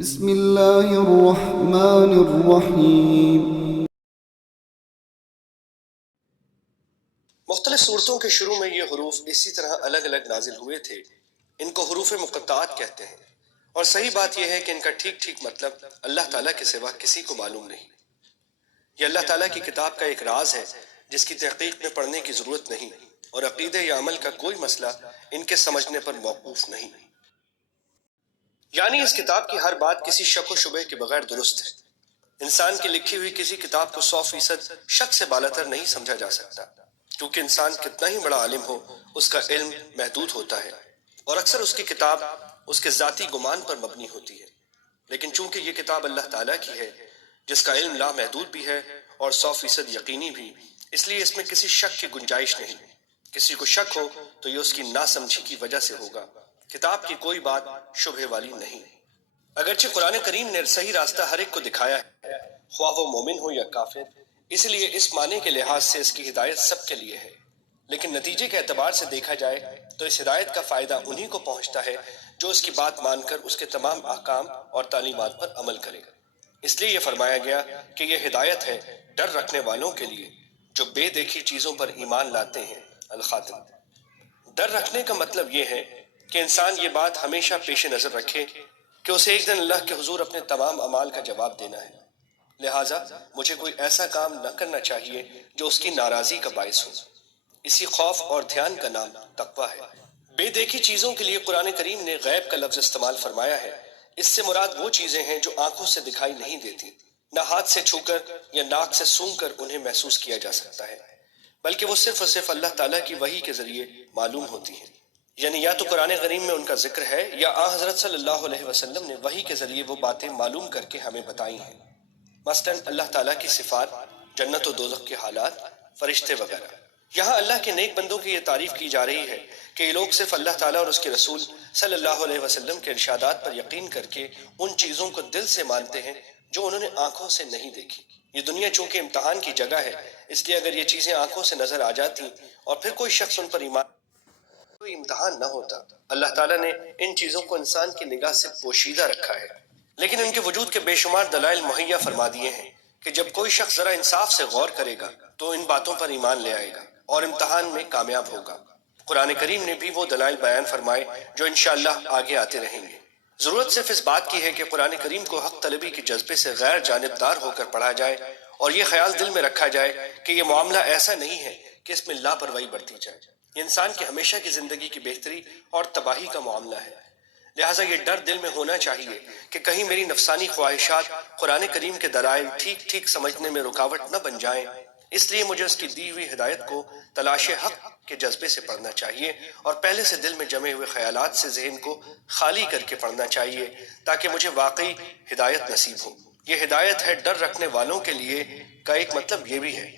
بسم اللہ الرحمن الرحیم۔ مختلف صورتوں کے شروع میں یہ حروف اسی طرح الگ الگ نازل ہوئے تھے۔ ان کو حروف مقطعات کہتے ہیں، اور صحیح بات یہ ہے کہ ان کا ٹھیک مطلب اللہ تعالیٰ کے سوا کسی کو معلوم نہیں۔ یہ اللہ تعالیٰ کی کتاب کا ایک راز ہے جس کی تحقیق میں پڑھنے کی ضرورت نہیں، اور عقیدے یا عمل کا کوئی مسئلہ ان کے سمجھنے پر موقوف نہیں۔ یعنی اس کتاب کی ہر بات کسی شک و شبہ کے بغیر درست ہے۔ انسان کی لکھی ہوئی کسی کتاب کو 100% شک سے بالاتر نہیں سمجھا جا سکتا، کیونکہ انسان کتنا ہی بڑا عالم ہو، اس کا علم محدود ہوتا ہے، اور اکثر اس کی کتاب اس کے ذاتی گمان پر مبنی ہوتی ہے۔ لیکن چونکہ یہ کتاب اللہ تعالیٰ کی ہے، جس کا علم لامحدود بھی ہے اور 100% یقینی بھی، اس لیے اس میں کسی شک کی گنجائش نہیں۔ کسی کو شک ہو تو یہ اس کی ناسمجھی کی وجہ سے ہوگا۔ کتاب کی کوئی بات شبہ والی نہیں۔ اگرچہ قرآن کریم نے صحیح راستہ ہر ایک کو دکھایا ہے، خواہ وہ مومن ہو یا کافر، اس لیے اس معنی کے لحاظ سے اس کی ہدایت سب کے لیے ہے۔ لیکن نتیجے کے اعتبار سے دیکھا جائے تو اس ہدایت کا فائدہ انہی کو پہنچتا ہے جو اس کی بات مان کر اس کے تمام احکام اور تعلیمات پر عمل کرے گا۔ اس لیے یہ فرمایا گیا کہ یہ ہدایت ہے ڈر رکھنے والوں کے لیے جو بے دیکھی چیزوں پر ایمان لاتے ہیں۔ الخاتم۔ ڈر رکھنے کا مطلب یہ ہے کہ انسان یہ بات ہمیشہ پیش نظر رکھے کہ اسے ایک دن اللہ کے حضور اپنے تمام اعمال کا جواب دینا ہے، لہٰذا مجھے کوئی ایسا کام نہ کرنا چاہیے جو اس کی ناراضی کا باعث ہو۔ اسی خوف اور دھیان کا نام تقویٰ ہے۔ بے دیکھی چیزوں کے لیے قرآن کریم نے غیب کا لفظ استعمال فرمایا ہے۔ اس سے مراد وہ چیزیں ہیں جو آنکھوں سے دکھائی نہیں دیتی، نہ ہاتھ سے چھو کر یا ناک سے سونگھ کر انہیں محسوس کیا جا سکتا ہے، بلکہ وہ صرف اور صرف اللہ تعالیٰ کی وحی کے ذریعے معلوم ہوتی ہیں۔ یعنی یا تو قرآن کریم میں ان کا ذکر ہے یا آن حضرت صلی اللہ علیہ وسلم نے وحی کے ذریعے وہ باتیں معلوم کر کے ہمیں بتائی ہیں، مثلاً اللہ تعالیٰ کی صفات، جنت و دوزخ کے حالات، فرشتے وغیرہ۔ یہاں اللہ کے نیک بندوں کی یہ تعریف کی جا رہی ہے کہ یہ لوگ صرف اللہ تعالیٰ اور اس کے رسول صلی اللہ علیہ وسلم کے ارشادات پر یقین کر کے ان چیزوں کو دل سے مانتے ہیں جو انہوں نے آنکھوں سے نہیں دیکھی۔ یہ دنیا چونکہ امتحان کی جگہ ہے، اس لیے اگر یہ چیزیں آنکھوں سے نظر آ جاتی اور پھر کوئی شخص ان پر ایمان کوئی امتحان نہ ہوتا۔ اللہ تعالیٰ نے ان چیزوں کو انسان کی نگاہ سے پوشیدہ رکھا ہے، لیکن ان کے وجود کے بے شمار دلائل مہیا فرما دیے ہیں کہ جب کوئی شخص ذرا انصاف سے غور کرے گا تو ان باتوں پر ایمان لے آئے گا اور امتحان میں کامیاب ہوگا۔ قرآن کریم نے بھی وہ دلائل بیان فرمائے جو انشاءاللہ آگے آتے رہیں گے۔ ضرورت صرف اس بات کی ہے کہ قرآن کریم کو حق طلبی کے جذبے سے غیر جانبدار ہو کر پڑھا جائے اور یہ خیال دل میں رکھا جائے کہ یہ معاملہ ایسا نہیں ہے کہ اس میں لاپرواہی برتی جائے۔ یہ انسان کی ہمیشہ کی زندگی کی بہتری اور تباہی کا معاملہ ہے، لہٰذا یہ ڈر دل میں ہونا چاہیے کہ کہیں میری نفسانی خواہشات قرآن کریم کے دلائل ٹھیک سمجھنے میں رکاوٹ نہ بن جائیں۔ اس لیے مجھے اس کی دی ہوئی ہدایت کو تلاش حق کے جذبے سے پڑھنا چاہیے اور پہلے سے دل میں جمے ہوئے خیالات سے ذہن کو خالی کر کے پڑھنا چاہیے تاکہ مجھے واقعی ہدایت نصیب ہو۔ یہ ہدایت ہے ڈر رکھنے والوں کے لیے کا ایک مطلب یہ بھی ہے